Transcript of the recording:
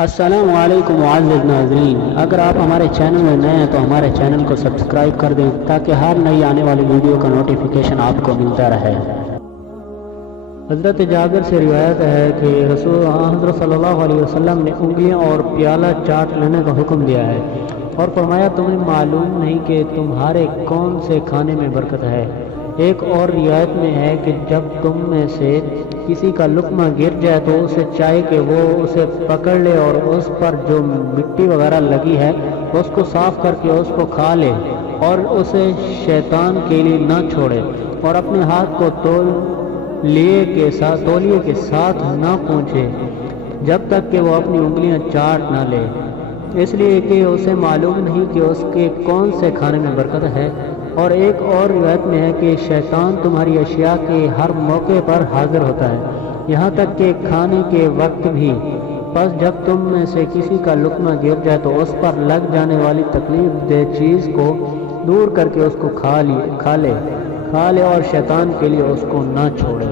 السلام علیکم معزز ناظرین، اگر آپ ہمارے چینل میں نئے ہیں تو ہمارے چینل کو سبسکرائب کر دیں تاکہ ہر نئی آنے والی ویڈیو کا نوٹیفیکیشن آپ کو ملتا رہے۔ حضرت جابر سے روایت ہے کہ حضرت صلی اللہ علیہ وسلم نے انگلیاں اور پیالہ چاٹ لینے کا حکم دیا ہے اور فرمایا تمہیں معلوم نہیں کہ تمہارے کون سے کھانے میں برکت ہے۔ ایک اور روایت میں ہے کہ جب تم میں سے کسی کا لقمہ گر جائے تو اسے چاہے کہ وہ اسے پکڑ لے اور اس پر جو مٹی وغیرہ لگی ہے اس کو صاف کر کے اس کو کھا لے اور اسے شیطان کے لیے نہ چھوڑے اور اپنے ہاتھ کو تولیے کے ساتھ نہ پہنچے جب تک کہ وہ اپنی انگلیاں چاٹ نہ لے، اس لیے کہ اسے معلوم نہیں کہ اس کے کون سے کھانے میں برکت ہے۔ اور ایک اور روایت میں ہے کہ شیطان تمہاری اشیاء کے ہر موقع پر حاضر ہوتا ہے، یہاں تک کہ کھانے کے وقت بھی۔ پس جب تم میں سے کسی کا لقمہ گر جائے تو اس پر لگ جانے والی تکلیف دہ چیز کو دور کر کے اس کو کھا لے اور شیطان کے لیے اس کو نہ چھوڑے۔